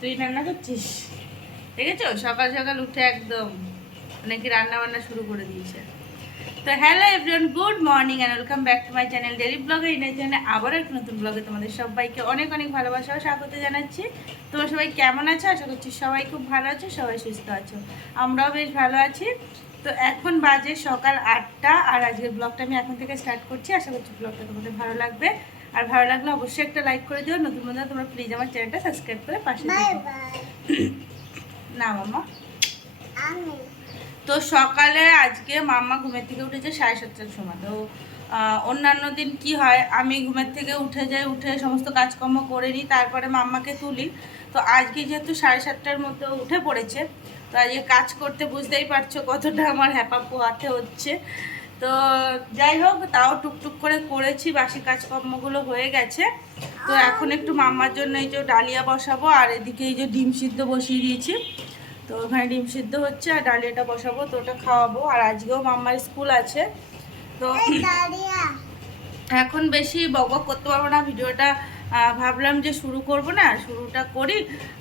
তুই রান্না করছিস? দেখেছো সকাল সকাল উঠে একদম নাকি রান্না বান্না শুরু করে দিয়েছে। তো hello everyone, good morning and welcome back to my channel daily ব্লগে। এই চ্যানেলে আবার একটা নতুন ব্লগে তোমাদের সবাইকে অনেক অনেক ভালোবাসা ও স্বাগত জানাচ্ছি। তোমরা সবাই কেমন আছো? আশা করছি সবাই খুব ভালো আছো, সবাই সুস্থ আছো, আমরাও বেশ ভালো আছি। তো এখন বাজে সকাল 8টা আর আজকের ব্লগটা আমি এখন থেকে স্টার্ট করছি। আশা করছি ব্লগটা তোমাদের ভালো লাগবে, আর ভালো লাগলে অবশ্যই একটা লাইক করে দিও। নতুন বন্ধুরা তোমরা প্লিজ আমার চ্যানেলটা সাবস্ক্রাইব করে পাশে থেকো। না মাম্মা, তো সকালে আজকে মাম্মা ঘুমের থেকে উঠেছে 7:30টার সময়। তো অন্যান্য দিন কি হয়, আমি ঘুমের থেকে উঠে যাই, উঠে সমস্ত কাজকর্ম করে নিই, তারপরে মাম্মাকে তুলি। তো আজকে যেহেতু 7:30টার মধ্যে উঠে পড়েছে, তো আজকে কাজ করতে বুঝতেই পারছো কতটা আমার হ্যাপা পোহাতে হচ্ছে। তো যাই হোক, তাও টুকটুক করে করেছি, বাসি কাজকর্মগুলো হয়ে গেছে। তো এখন একটু মাম্মার জন্য এই যে ডালিয়া বসাবো, আর এদিকে এই যে ডিম সিদ্ধ বসিয়ে দিয়েছি। তো ওখানে ডিম সিদ্ধ হচ্ছে আর ডালিয়াটা বসাবো, তো ওটা খাওয়াবো। আর আজকেও মাম্মার স্কুল আছে। তো এখন বেশি বকবক করতে পারবো না, ভিডিওটা ভাবলাম যে শুরু করব না, শুরুটা করি।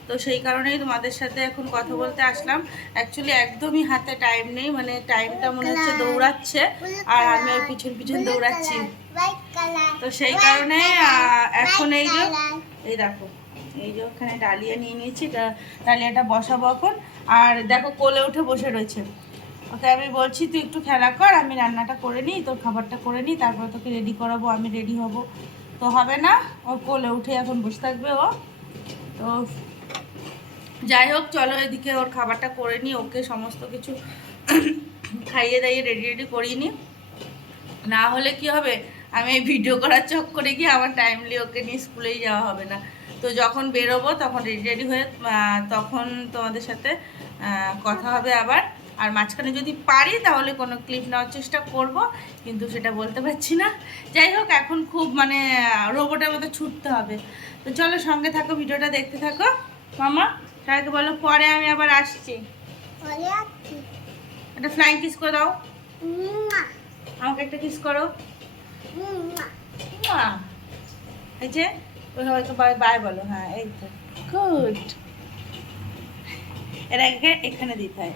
তো সেই কারণেই তোমাদের সাথে এখন কথা বলতে আসলাম। অ্যাকচুয়ালি একদমই হাতে টাইম নেই, মানে টাইমটা মনে হচ্ছে দৌড়াচ্ছে আর আমি ওর পিছন পিছন দৌড়াচ্ছি। তো সেই কারণে এখন এই দেখো, এই যে ওখানে ডালিয়া নিয়ে নিয়েছি, ডালিয়াটা বসাবো এখন। আর দেখো কোলে উঠে বসে রয়েছে। ওকে আমি বলছি তুই একটু খেলা কর, আমি রান্নাটা করে নিই, তোর খাবারটা করে নিই, তারপরে তোকে রেডি করাবো, আমি রেডি হব। তো হবে না, ওর কোলে উঠে এখন বসে থাকবে ও। তো যাই হোক, চলো এদিকে ওর খাবারটা করে নিই, ওকে সমস্ত কিছু খাইয়ে দাইয়ে রেডি করিয়ে নিই। না হলে কি হবে, আমি এই ভিডিও করার চক্করে গিয়ে আমার টাইমলি ওকে নিয়ে স্কুলেই যাওয়া হবে না। তো যখন বেরোবো তখন রেডি হয়ে তখন তোমাদের সাথে কথা হবে আবার। আর মাঝখানে যদি পারি তাহলে কোনো ক্লিপ নেওয়ার চেষ্টা করব, কিন্তু সেটা বলতে পারছি না। যাই হোক, এখন খুব মানে রোবটের মতো ছুটতে হবে। তো চলো সঙ্গে থাকো, ভিডিওটা দেখতে থাকো। মামা সবাইকে বলো পরে আমি আবার আসছি। একটা ফ্লাইং কিস করে দাও, আমাকে একটা কিস করো। এই যে ওই হয়তো বাই বলো, হ্যাঁ এই তো গুড। এর আগে এখানে দিতে হয়,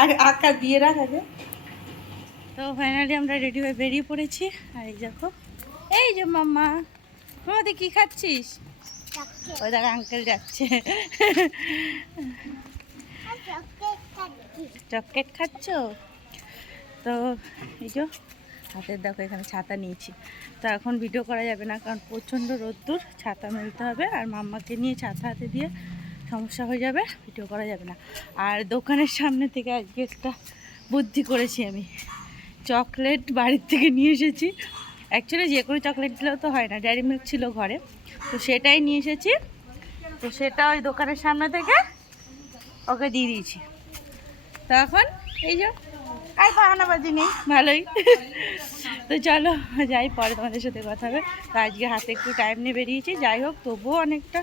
আগে আঁকা দিয়ে রাখ আগে। তো ফাইনালি আমরা রেডি হয়ে বেরিয়ে পড়েছি। আর এই দেখো, এই যে মাম্মা, মামাদি কি খাচ্ছিস? ওই দেখো আঙ্কেল যাচ্ছে। চকলেট খাচ্ছ? তো এই যে হাতের দেখো এখানে ছাতা নিয়েছি। তো এখন ভিডিও করা যাবে না, কারণ প্রচণ্ড রোদ্দুর, ছাতা মেলতে হবে। আর মাম্মাকে নিয়ে ছাতা হাতে দিয়ে সমস্যা হয়ে যাবে, ভিডিও করা যাবে না। আর দোকানের সামনে থেকে আজকে একটা বুদ্ধি করেছি আমি, চকলেট বাড়ির থেকে নিয়ে এসেছি। অ্যাকচুয়ালি যে কোনো চকলেট দিলেও তো হয় না, ডেয়ারি মিল্ক ছিল ঘরে, তো সেটাই নিয়ে এসেছি। তো সেটা ওই দোকানের সামনে থেকে ওকে দিয়ে দিয়েছি। তো এখন এই যে আর বাহানাবাজি নেই, ভালোই। তো চলো যাই, পরে তোমাদের সাথে কথা হবে। তো আজকে হাতে একটু টাইম নিয়ে বেরিয়েছি, যাই হোক তবুও অনেকটা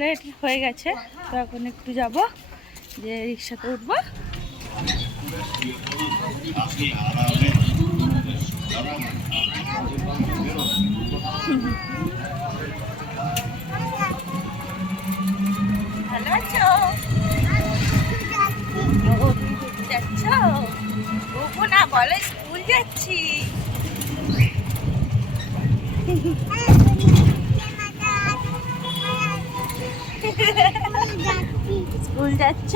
লেট হয়ে গেছে। তো এখন একটু যাব, যে রিক্সাতে উঠবো। ভালো আছো? যাচ্ছ? ওগো না বলো স্কুল যাচ্ছি। স্কুল যাচ্ছ?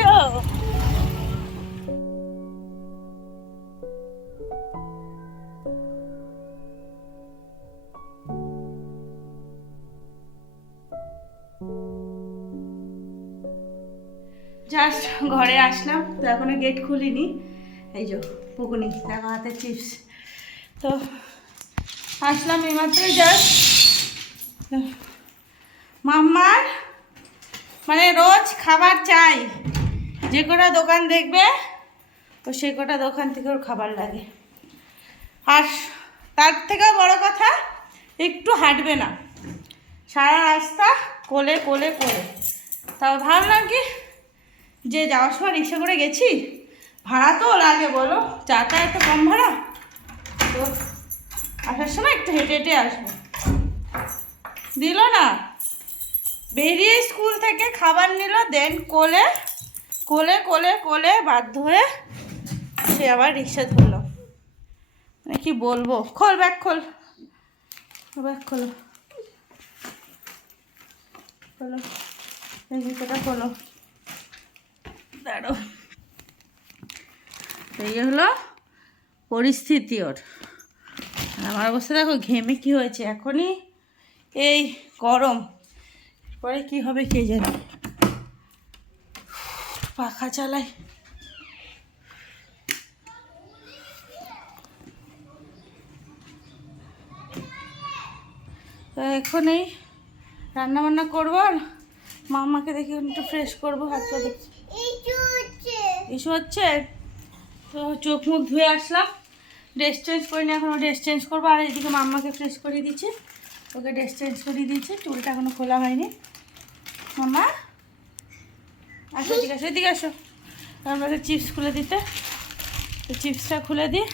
জাস্ট ঘরে আসলাম, তো এখনো গেট খুলিনি। এই যে পুকুনি দেখো হাতে চিপস। তো আসলাম এইমাত্রই জাস্ট। মাম্মার মানে রোজ খাবার চাই, যে কটা দোকান দেখবে তো সে কটা দোকান থেকে ওর খাবার লাগে। আর তার থেকেও বড় কথা, একটু হাঁটবে না, সারা রাস্তা কোলে কোলে কোলে। তবে ভাবলাম কি যে যাওয়ার সময় রিক্সা করে গেছি, ভাড়া তো লাগে বলো, যাতায়াত কম ভাড়া তো, আসার সময় একটু হেঁটে হেঁটে আসবো। দিল না, বেরিয়ে স্কুল থেকে খাবার নিল, দেন কোলে কোলে কোলে কোলে বাধ্য হয়ে সে আবার রিক্সা ধরলো। মানে কি বলবো, খোল ব্যাগ, খোল ব্যাগ, খোলো খোলো, এই জুতোটা খোলো, দাঁড়ো। এই হলো পরিস্থিতি ওর। আমার অবস্থা দেখো, ঘেমে কি হয়েছে এখনই, এই গরম, পরে কি হবে কে জানে। পাখা চালাই। তো এখন এই রান্নাবান্না করবো, আর মামাকে দেখি একটু ফ্রেশ করবো, হাত পা দেখছি ইস্যু হচ্ছে। তো চোখ মুখ ধুয়ে আসলাম, ড্রেস চেঞ্জ করিনি, এখনও ড্রেস চেঞ্জ করবো। আর এইদিকে মাম্মাকে ফ্রেশ করিয়ে দিচ্ছি, ওকে ড্রেস চেঞ্জ করিয়ে দিচ্ছি, চুলটা এখনও খোলা হয়নি। মাম্মা আসো, এদিকে আসো, এদিকে আসো, আমাকে চিপস খুলে দিতে, তো চিপসটা খুলে দিই।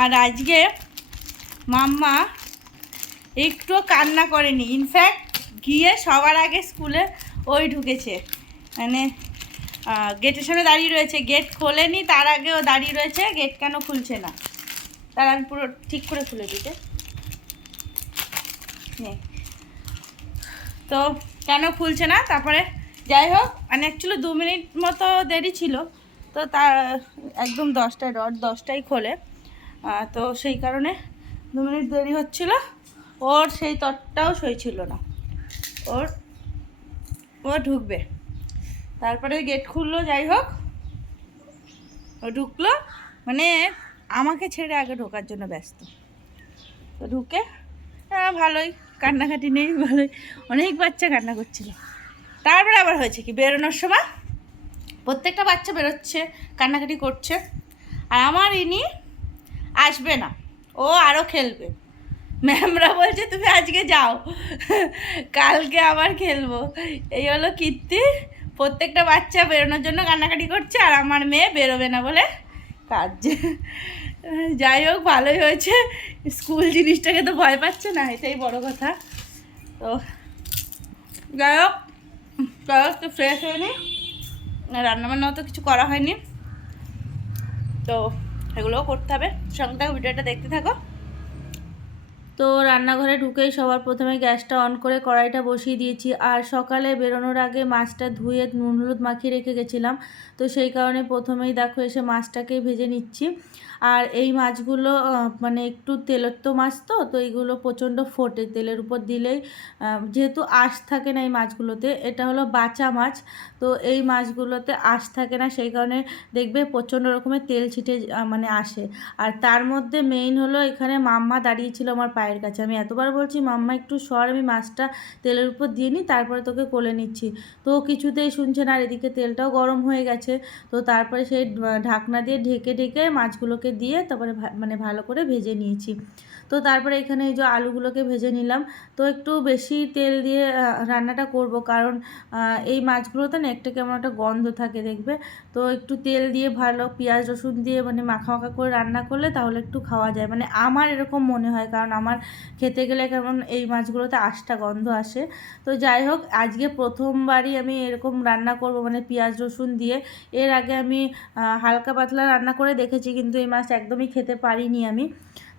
আর আজকে মাম্মা একটুও কান্না করেনি, ইনফ্যাক্ট গিয়ে সবার আগে স্কুলে ওই ঢুকেছে, মানে গেটের সামনে দাঁড়িয়ে রয়েছে, গেট খোলেনি, তার আগেও দাঁড়িয়ে রয়েছে, গেট কেন খুলছে না, তার আমি পুরো ঠিক করে খুলে দিতে। তো কেন খুলছে না, তারপরে যাই হোক, মানে অ্যাকচুয়ালি 2 মিনিট মতো দেরি ছিল, তো তা একদম 10টায় ডট 10টায় খোলে, তো সেই কারণে 2 মিনিট দেরি হচ্ছিল। ওর সেই তটটাও সই ছিল না, ও ঢুকবে, তারপরে গেট খুললো, যাই হোক ও ঢুকলো, মানে আমাকে ছেড়ে আগে ঢোকার জন্য ব্যস্ত। তো ঢুকে ভালোই কান্নাকাটি নেই, ভালোই, অনেক বাচ্চা কান্না করছিল। তারপরে আবার হয়েছে কি, বেরোনোর সময় প্রত্যেকটা বাচ্চা বেরোচ্ছে, কান্নাকাটি করছে, আর আমার ইনি আসবে না, ও আরও খেলবে। ম্যামরা বলছে তুমি আজকে যাও, কালকে আবার খেলবো। এই হলো কীর্তি, প্রত্যেকটা বাচ্চা বেরোনোর জন্য কান্নাকাটি করছে, আর আমার মেয়ে বেরোবে না বলে কাজ। যাই হোক, ভালোই হয়েছে, স্কুল জিনিসটাকে তো ভয় পাচ্ছে না, এটাই বড় কথা। তো যাই হোক, তো ফ্রেশ হয়ে নি, রান্নাবান্নাও তো কিছু করা হয়নি, তো এগুলোও করতে হবে। সঙ্গে থাকো, ভিডিওটা দেখতে থাকো। তো রান্নাঘরে ঢুকেই সবার প্রথমে গ্যাসটা অন করে কড়াইটা বসিয়ে দিয়েছি, আর সকালে বেরোনোর আগে মাছটা ধুয়ে নুন হলুদ মাখিয়ে রেখে গেছিলাম, তো সেই কারণে প্রথমেই দেখো এসে মাছটাকে ভেজে নিচ্ছি। আর এই মাছগুলো মানে একটু তেলের তো মাছ, তো এইগুলো প্রচণ্ড ফোটে তেলের উপর দিলেই, যেহেতু আঁশ থাকে না এই মাছগুলোতে, এটা হলো বাঁচা মাছ, তো এই মাছগুলোতে আঁশ থাকে না, সেই কারণে দেখবে প্রচণ্ড রকমের তেল ছিটে মানে আসে। আর তার মধ্যে মেইন হলো, এখানে মাম্মা দাঁড়িয়েছিল আমার পায়ের কাছে, আমি এতবার বলছি মাম্মা একটু সর, আমি মাছটা তেলের উপর দিয়ে নিই, তারপরে তোকে কোলে নিচ্ছি, তো কিছুতেই শুনছে না। আর এদিকে তেলটাও গরম হয়ে গেছে, তো তারপরে সেই ঢাকনা দিয়ে ঢেকে ঢেকে মাছগুলোকে দিয়ে তারপরে মানে ভালো করে ভেজে নিয়েছি। তো তারপরে এখানে এই যে আলুগুলোকে ভেজে নিলাম, তো একটু বেশি তেল দিয়ে রান্নাটা করব, কারণ এই মাছগুলোতে না একটা কেমন একটা গন্ধ থাকে দেখবে, তো একটু তেল দিয়ে ভালো পেঁয়াজ রসুন দিয়ে মানে মাখা মাখা করে রান্না করলে তাহলে একটু খাওয়া যায়, মানে আমার এরকম মনে হয়, কারণ আমার খেতে গেলে কেমন এই মাছগুলোতে আঁশটা গন্ধ আসে। তো যাই হোক, আজকে প্রথমবারই আমি এরকম রান্না করব, মানে পেঁয়াজ রসুন দিয়ে। এর আগে আমি হালকা পাতলা রান্না করে দেখেছি, কিন্তু এই মাছ একদমই খেতে পারিনি আমি,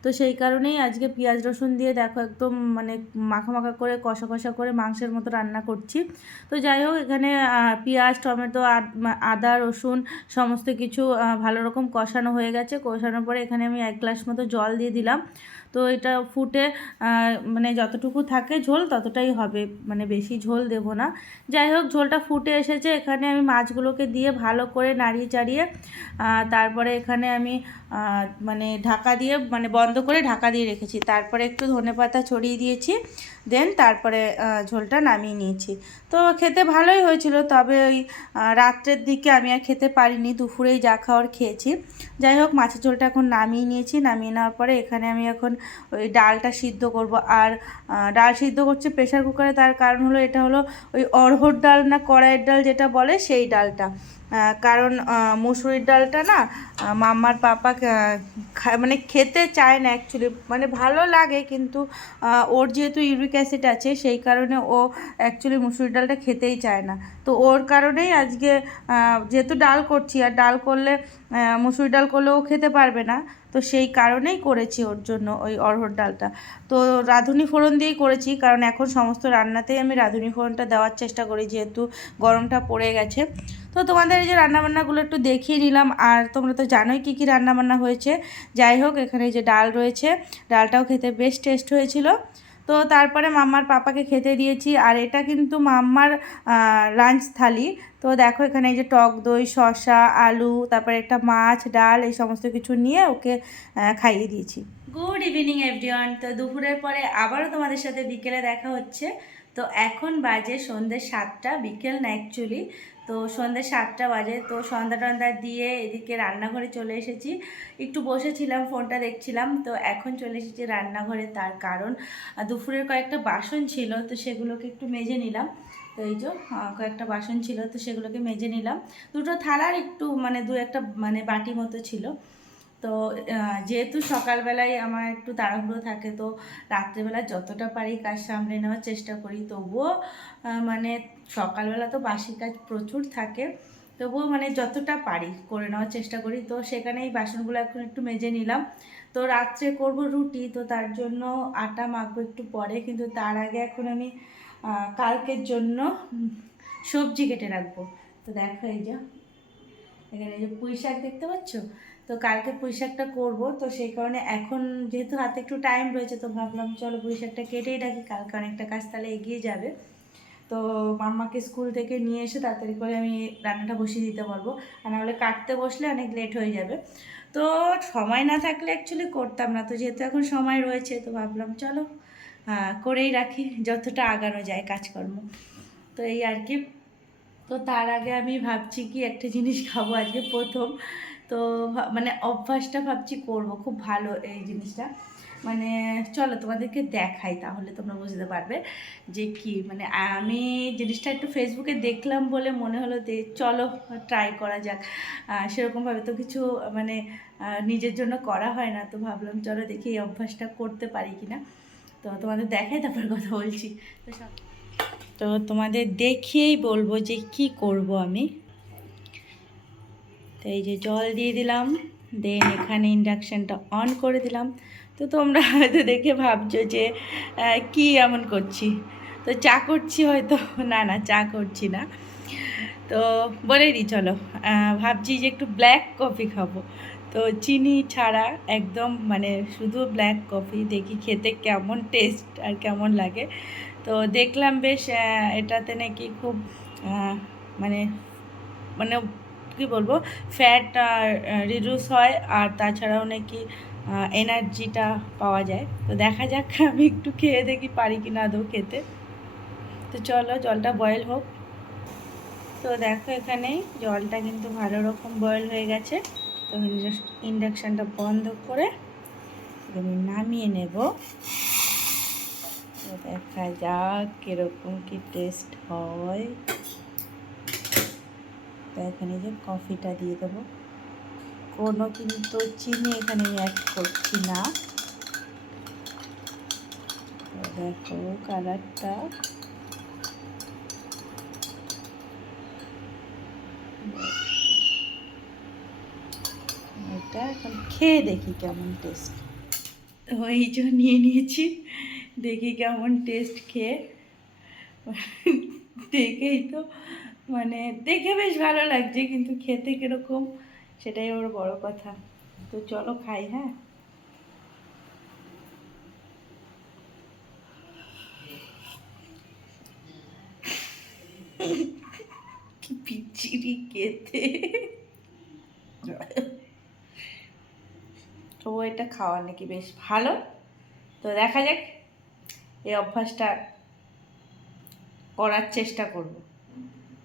তো সেই কারণেই আজকে পেঁয়াজ রসুন দিয়ে দেখো একদম মানে মাখা মাখা করে কষা কষা করে মাংসের মতো রান্না করছি। তো যাই হোক, এখানে পেঁয়াজ টমেটো আদা রসুন সমস্ত কিছু ভালো রকম কষানো হয়ে গেছে। কষানোর পরে এখানে আমি 1 গ্লাস মতো জল দিয়ে দিলাম, তো এটা ফুটে মানে যতটুকু থাকে ঝোল ততটাই হবে, মানে বেশি ঝোল দেব না। যাই হোক, ঝোলটা ফুটে এসেছে, এখানে আমি মাছগুলোকে দিয়ে ভালো করে নাড়িয়ে চাড়িয়ে তারপরে এখানে আমি মানে ঢাকা দিয়ে, মানে বন্ধ করে ঢাকা দিয়ে রেখেছি, তারপরে একটু ধনেপাতা ছড়িয়ে দিয়েছি, দেন তারপরে ঝোলটা নামিয়ে নিয়েছি। তো খেতে ভালোই হয়েছিল, তবে ওই রাত্রের দিকে আমি আর খেতে পারিনি, দুপুরেই যা খাওয়ার খেয়েছি। যাই হোক, মাছের ঝোলটা এখন নামিয়ে নিয়েছি, নামিয়ে নেওয়ার পরে এখানে আমি এখন ওই ডালটা সিদ্ধ করব। আর ডাল সিদ্ধ করছি প্রেশার কুকারে, তার কারণ হলো এটা হলো ওই অড়হর ডাল না কড়াইয়ের ডাল যেটা বলে সেই ডালটা, কারণ মুসুরির ডালটা না মাম্মার পাপা মানে খেতে চায় না অ্যাকচুয়ালি, মানে ভালো লাগে কিন্তু ওর যেহেতু ইউরিক অ্যাসিড আছে সেই কারণে ও অ্যাকচুয়ালি মুসুরির ডালটা খেতেই চায় না। তো ওর কারণেই আজকে যেহেতু ডাল করছি, আর ডাল করলে মুসুরি ডাল করলেও ও খেতে পারবে না, তো সেই কারণেই করেছি ওর জন্য ওই অড়হর ডালটা। তো রাঁধুনি ফোড়ন দিয়েই করেছি, কারণ এখন সমস্ত রান্নাতেই আমি রাঁধুনি ফোড়নটা দেওয়ার চেষ্টা করি যেহেতু গরমটা পড়ে গেছে। তো তোমাদের এই যে রান্নাবান্নাগুলো একটু দেখিয়ে নিলাম, আর তোমরা তো জানোই কী কী রান্নাবান্না হয়েছে। যাই হোক, এখানে যে ডাল রয়েছে, ডালটাও খেতে বেশ টেস্ট হয়েছিল। তো তারপরে মাম্মার পাপাকে খেতে দিয়েছি, আর এটা কিন্তু মাম্মার লাঞ্চ থালি। তো দেখো এখানে এই যে টক দই, শসা, আলু, তারপরে একটা মাছ, ডাল, এই সমস্ত কিছু নিয়ে ওকে খাইয়ে দিয়েছি। Good evening everyone. তো দুপুরের পরে আবারও তোমাদের সাথে বিকেলে দেখা হচ্ছে। তো এখন বাজে সন্ধ্যে 7টা, বিকেল না অ্যাকচুয়ালি, তো সন্ধ্যে 7টা বাজে। তো সন্ধ্যা টন্ধা দিয়ে এদিকে রান্নাঘরে চলে এসেছি, একটু বসেছিলাম ফোনটা দেখছিলাম। তো এখন চলে এসেছি রান্নাঘরে, তার কারণ দুপুরের কয়েকটা বাসন ছিল তো সেগুলোকে একটু মেজে নিলাম। তো এই যে কয়েকটা বাসন ছিল তো সেগুলোকে মেজে নিলাম। দুটো থালার একটু মানে দু একটা মানে বাটি মতো ছিল। তো যেহেতু সকালবেলায় আমার একটু তাড়াহুড়ো থাকে, তো রাত্রেবেলা যতটা পারি কাজ সামলে নেওয়ার চেষ্টা করি। তবুও মানে সকালবেলা তো বাসি কাজ প্রচুর থাকে, তবুও মানে যতটা পারি করে নেওয়ার চেষ্টা করি। তো সেখানে এই বাসনগুলো এখন একটু মেজে নিলাম। তো রাত্রে করব রুটি, তো তার জন্য আটা মাখবো একটু পরে, কিন্তু তার আগে এখন আমি কালকের জন্য সবজি কেটে রাখবো। তো দেখো এই যে এখানে যে পুঁই শাক দেখতে পাচ্ছ, তো কালকে পুঁই শাকটা করবো। তো সেই কারণে এখন যেহেতু হাতে একটু টাইম রয়েছে, তো ভাবলাম চলো পুঁই শাকটা কেটেই রাখি, কালকে অনেকটা কাজ তাহলে এগিয়ে যাবে। তো মাম্মাকে স্কুল থেকে নিয়ে এসে তাড়াতাড়ি করে আমি রান্নাটা বসিয়ে দিতে পারবো, আর নাহলে কাটতে বসলে অনেক লেট হয়ে যাবে। তো সময় না থাকলে অ্যাকচুয়ালি করতাম না, তো যেহেতু এখন সময় রয়েছে তো ভাবলাম চলো করেই রাখি যতটা আগানো যায় কাজকর্ম। তো এই আর কি। তো তার আগে আমি ভাবছি কি একটা জিনিস খাবো আজকে প্রথম। তো মানে অভ্যাসটা ভাবছি করব, খুব ভালো এই জিনিসটা। মানে চলো তোমাদেরকে দেখাই, তাহলে তোমরা বুঝতে পারবে যে কি মানে আমি জিনিসটা একটু ফেসবুকে দেখলাম বলে মনে হলো যে চলো ট্রাই করা যাক। সেরকমভাবে তো কিছু মানে নিজের জন্য করা হয় না, তো ভাবলাম চলো দেখি এই অভ্যাসটা করতে পারি কি না। তো তোমাদের দেখাই তারপর কথা বলছি। তো তোমাদের দেখিয়েই বলবো যে কি করব আমি। তো এই যে জল দিয়ে দিলাম, দেন এখানে ইন্ডাকশানটা অন করে দিলাম। তো তোমরা হয়তো দেখে ভাবছো যে কি এমন করছি, তো চা করছি হয়তো। না না, চা করছি না। তো বলে দিই চলো, ভাবছি যে একটু ব্ল্যাক কফি খাবো। তো চিনি ছাড়া একদম মানে শুধু ব্ল্যাক কফি, দেখি খেতে কেমন টেস্ট আর কেমন লাগে। তো দেখলাম বেশ এটাতে নাকি খুব মানে মানে কী বলবো, ফ্যাট রিডিউস হয়, আর তাছাড়াও নাকি এনার্জিটা পাওয়া যায়। তো দেখা যাক আমি একটু খেয়ে দেখি পারি কি না আদৌ খেতে। তো চলো জলটা বয়েল হোক। তো দেখো এখানে জলটা কিন্তু ভালো রকম বয়েল হয়ে গেছে। তো ইন্ডাকশানটা বন্ধ করে আমি নামিয়ে নেব। তো দেখা যাক কীরকম কি টেস্ট হয়। তো এখানে যে কফিটা দিয়ে দেবো, কোনো কিন্তু চিনি এখানে অ্যাড করছি না। তো দেখো কালারটা, এটা এখন খেয়ে দেখি কেমন টেস্ট। তো এই যে নিয়ে নিয়েছি, দেখি কেমন টেস্ট খেয়ে। দেখেই তো মানে দেখে বেশ ভালো লাগছে, কিন্তু খেতে কীরকম সেটাই ওর বড় কথা। তো চলো খাই। হ্যাঁ, কি বিচ্ছিরি খেতে। তো এটা খাওয়া নাকি বেশ ভালো। তো দেখা যাক, এই অভ্যাসটা করার চেষ্টা করব।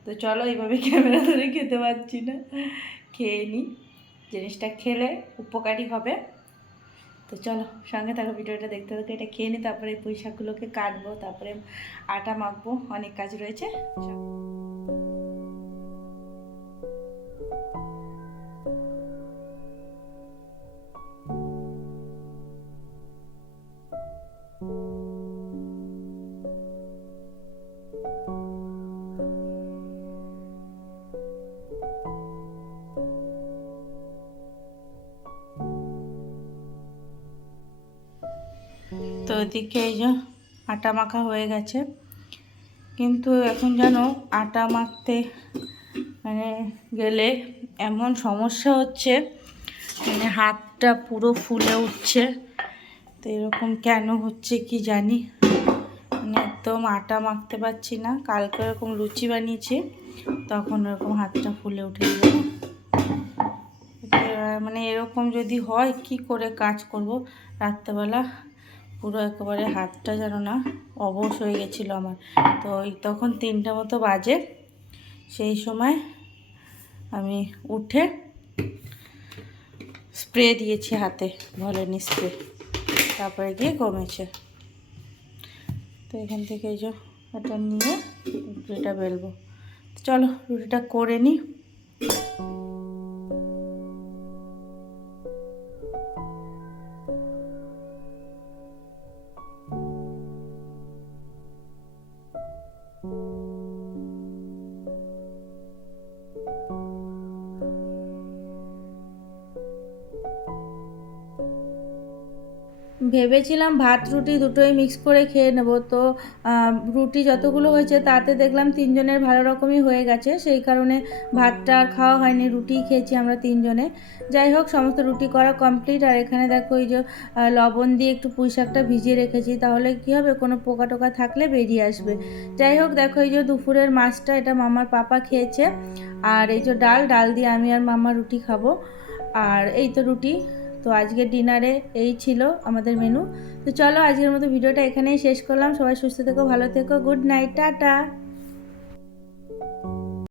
তো চলো, এইভাবে ক্যামেরা ধরে খেতে পারছি না, খেয়ে নিই। জিনিসটা খেলে উপকারী হবে। তো চলো সঙ্গে থাকো, ভিডিওটা দেখতে থাকো। এটা খেয়ে নিই, তারপরে পুঁই শাকগুলোকে কাটবো, তারপরে আটা মাখবো, অনেক কাজ রয়েছে। ওদিকে এই যে আটা মাখা হয়ে গেছে, কিন্তু এখন যেন আটা মাখতে মানে গেলে এমন সমস্যা হচ্ছে, মানে হাতটা পুরো ফুলে উঠছে। তো এরকম কেন হচ্ছে কি জানি, মানে একদম আটা মাখতে পারছি না। কালকে এরকম লুচি বানিয়েছি, তখন এরকম হাতটা ফুলে উঠেছিল। মানে এরকম যদি হয় কি করে কাজ করব রাত্রেবেলা, পুরো একেবারে হাতটা যেন না অবশ হয়ে গেছিলো আমার। তো তখন 3টে মতো বাজে, সেই সময় আমি উঠে স্প্রে দিয়েছি হাতে, ভলেনি স্প্রে, তারপরে গিয়ে কমেছে। তো এখান থেকে এই যে এটা নিয়ে রুটিটা বেলবো। চলো রুটিটা করে নিই। ভেবেছিলাম ভাত রুটি দুটোই মিক্স করে খেয়ে নেব, তো রুটি যতগুলো হয়েছে তাতে দেখলাম 3জনের ভালো রকমই হয়ে গেছে, সেই কারণে ভাতটা আর খাওয়া হয়নি, রুটিই খেয়েছি আমরা 3জনে। যাই হোক, সমস্ত রুটি করা কমপ্লিট। আর এখানে দেখো এই যে লবণ দিয়ে একটু পুঁই শাকটা ভিজিয়ে রেখেছি, তাহলে কি হবে, কোনো পোকা টোকা থাকলে বেরিয়ে আসবে। যাই হোক, দেখো এই যে দুপুরের মাছটা, এটা মামার পাপা খেয়েছে। আর এই যে ডাল দিয়ে আমি আর মামা রুটি খাবো। আর এই তো রুটি। তো আজকের ডিনারে এই ছিল আমাদের মেনু। তো চলো আজকের মতো ভিডিওটা এখানেই শেষ করলাম। সবাই সুস্থ থেকো, ভালো থেকো, গুড নাইট, টাটা।